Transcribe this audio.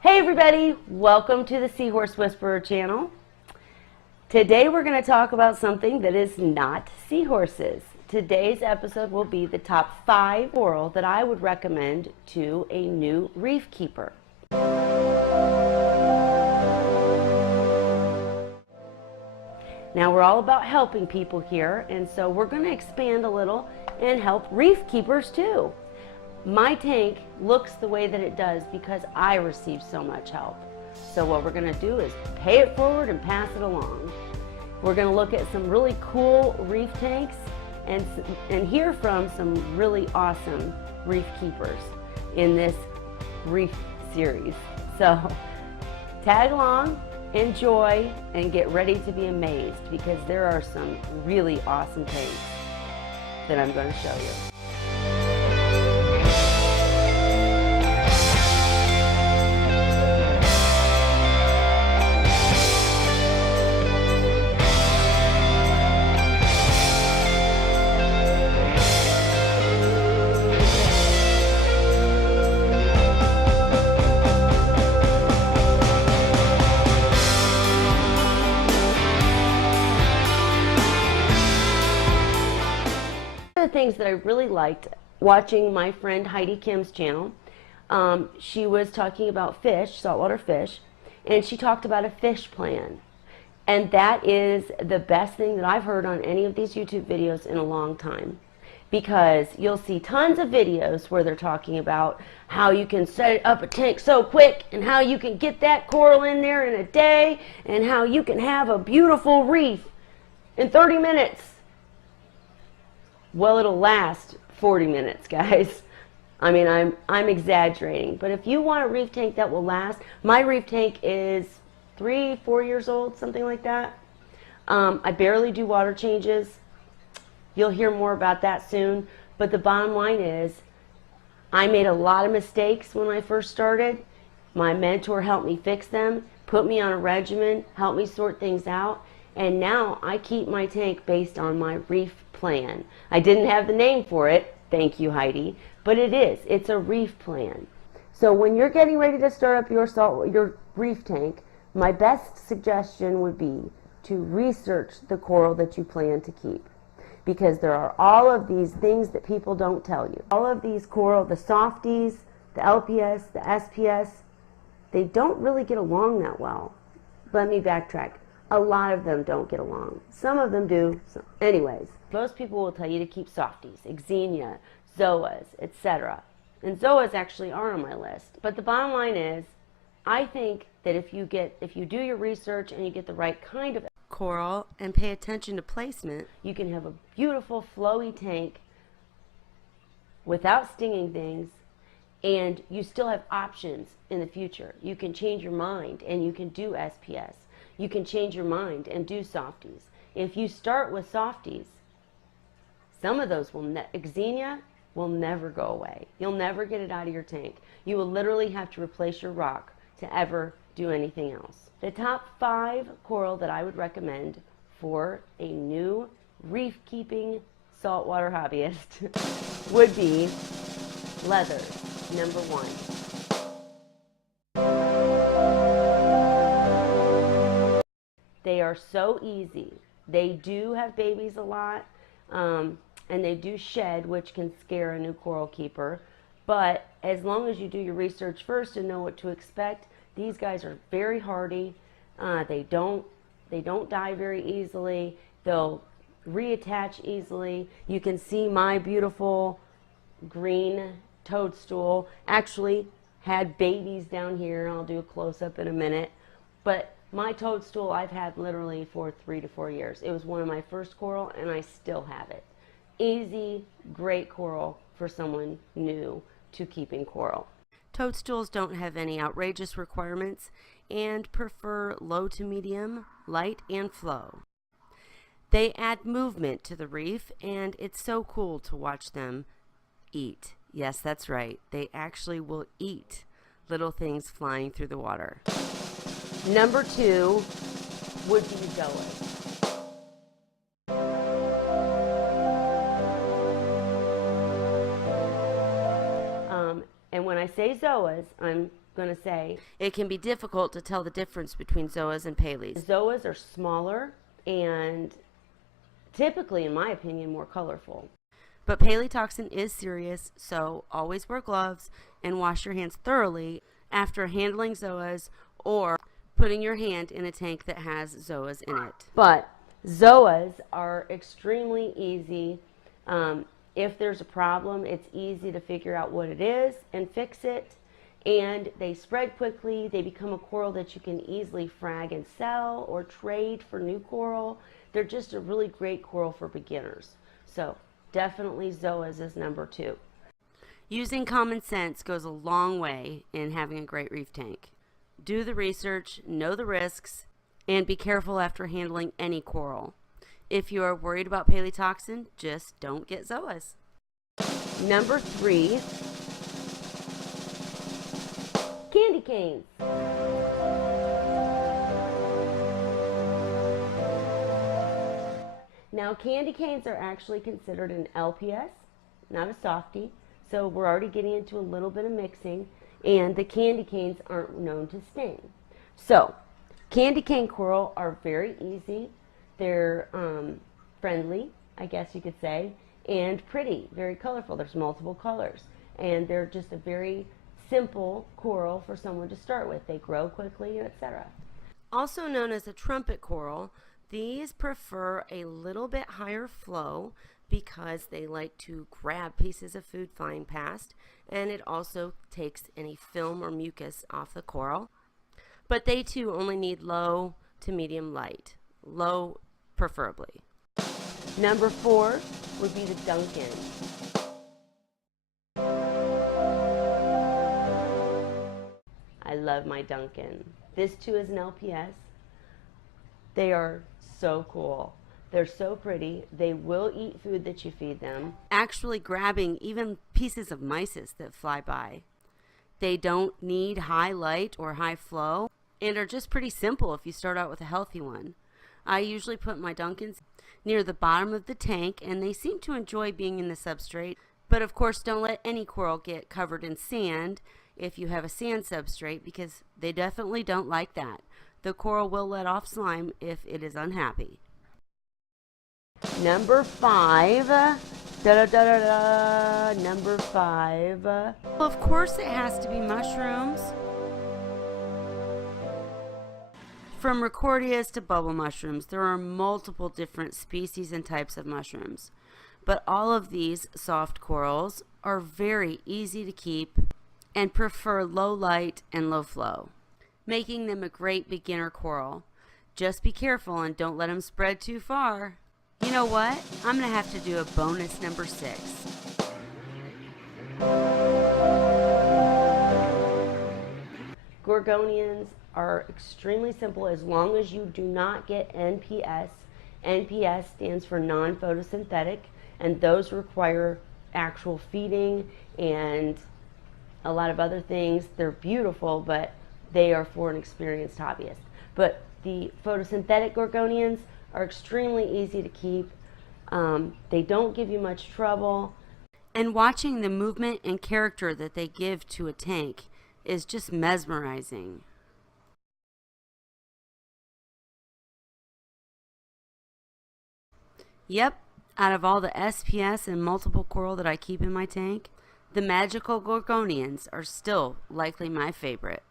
Hey everybody, welcome to the Seahorse Whisperer channel. Today we're going to talk about something that is not seahorses. Today's episode will be the top 5 coral that I would recommend to a new reef keeper. Now we're all about helping people here, and so we're going to expand a little and help reef keepers too. My tank looks the way that it does because I receive so much help. So what we're going to do is pay it forward and pass it along. We're going to look at some really cool reef tanks and hear from some really awesome reef keepers in this reef series. So tag along, enjoy, and get ready to be amazed because there are some really awesome tanks that I'm going to show you. Things that I really liked watching my friend Heidi Kim's channel. She was talking about fish, saltwater fish, and she talked about a fish plan. And that is the best thing that I've heard on any of these YouTube videos in a long time. Because you'll see tons of videos where they're talking about how you can set up a tank so quick and how you can get that coral in there in a day and how you can have a beautiful reef in 30 minutes. Well, it'll last 40 minutes, guys. I mean, I'm exaggerating. But if you want a reef tank that will last, my reef tank is 3-4 years old, something like that. I barely do water changes. You'll hear more about that soon. But the bottom line is, I made a lot of mistakes when I first started. My mentor helped me fix them, put me on a regimen, helped me sort things out. And now I keep my tank based on my reef plan. I didn't have the name for it, thank you Heidi, but it is. It's a reef plan. So when you're getting ready to start up your reef tank, my best suggestion would be to research the coral that you plan to keep. Because there are all of these things that people don't tell you. All of these coral, the Softies, the LPS, the SPS, they don't really get along that well. Let me backtrack. A lot of them don't get along. Some of them do. So anyways, most people will tell you to keep Softies, Xenia, Zoas, etc. And Zoas actually are on my list. But the bottom line is, I think that if you do your research and you get the right kind of coral and pay attention to placement, you can have a beautiful flowy tank without stinging things, and you still have options in the future. You can change your mind and you can do SPS. You can change your mind and do Softies. If you start with Softies, some of those Xenia will never go away. You'll never get it out of your tank. You will literally have to replace your rock to ever do anything else. The top 5 coral that I would recommend for a new reef keeping saltwater hobbyist would be leather, number 1. They are so easy. They do have babies a lot, and they do shed, which can scare a new coral keeper. But as long as you do your research first and know what to expect, these guys are very hardy. They don't die very easily. They'll reattach easily. You can see my beautiful green toadstool actually had babies down here. I'll do a close-up in a minute. But my toadstool I've had literally for 3 to 4 years. It was one of my first coral and I still have it. Easy, great coral for someone new to keeping coral. Toadstools don't have any outrageous requirements and prefer low to medium, light, and flow. They add movement to the reef, and it's so cool to watch them eat. Yes, that's right. They actually will eat little things flying through the water. Number 2 would be Zoas. And when I say Zoas, I'm going to say it can be difficult to tell the difference between zoas and paleys. Zoas are smaller and typically, in my opinion, more colorful. But palytoxin is serious, so always wear gloves and wash your hands thoroughly after handling zoas or putting your hand in a tank that has zoas in it. But zoas are extremely easy. If there's a problem, it's easy to figure out what it is and fix it. And they spread quickly. They become a coral that you can easily frag and sell or trade for new coral. They're just a really great coral for beginners. So definitely zoas is number 2. Using common sense goes a long way in having a great reef tank. Do the research, know the risks, and be careful after handling any coral. If you are worried about palytoxin, just don't get zoas. Number 3, candy canes. Now, candy canes are actually considered an LPS, not a softie, so we're already getting into a little bit of mixing, and the candy canes aren't known to sting. So, candy cane coral are very easy. They're friendly, I guess you could say, and pretty, very colorful. There's multiple colors, and they're just a very simple coral for someone to start with. They grow quickly, etc. Also known as a trumpet coral, these prefer a little bit higher flow because they like to grab pieces of food flying past, and it also takes any film or mucus off the coral. But they too only need low to medium light. Low preferably. Number 4 would be the Duncan. I love my Duncan. This too is an LPS. They are so cool. They're so pretty. They will eat food that you feed them. Actually grabbing even pieces of mysis that fly by. They don't need high light or high flow and are just pretty simple if you start out with a healthy one. I usually put my Duncans near the bottom of the tank, and they seem to enjoy being in the substrate. But of course, don't let any coral get covered in sand if you have a sand substrate, because they definitely don't like that. The coral will let off slime if it is unhappy. Number 5. Number 5. Well, of course it has to be mushrooms. From Recordias to bubble mushrooms, there are multiple different species and types of mushrooms. But all of these soft corals are very easy to keep and prefer low light and low flow, making them a great beginner coral. Just be careful and don't let them spread too far. You know what? I'm going to have to do a bonus number 6. Gorgonians are extremely simple as long as you do not get NPS. NPS stands for non-photosynthetic, and those require actual feeding and a lot of other things. They're beautiful, but they are for an experienced hobbyist. But the photosynthetic gorgonians are extremely easy to keep. They don't give you much trouble. And watching the movement and character that they give to a tank is just mesmerizing. Yep, out of all the SPS and multiple coral that I keep in my tank, the magical gorgonians are still likely my favorite.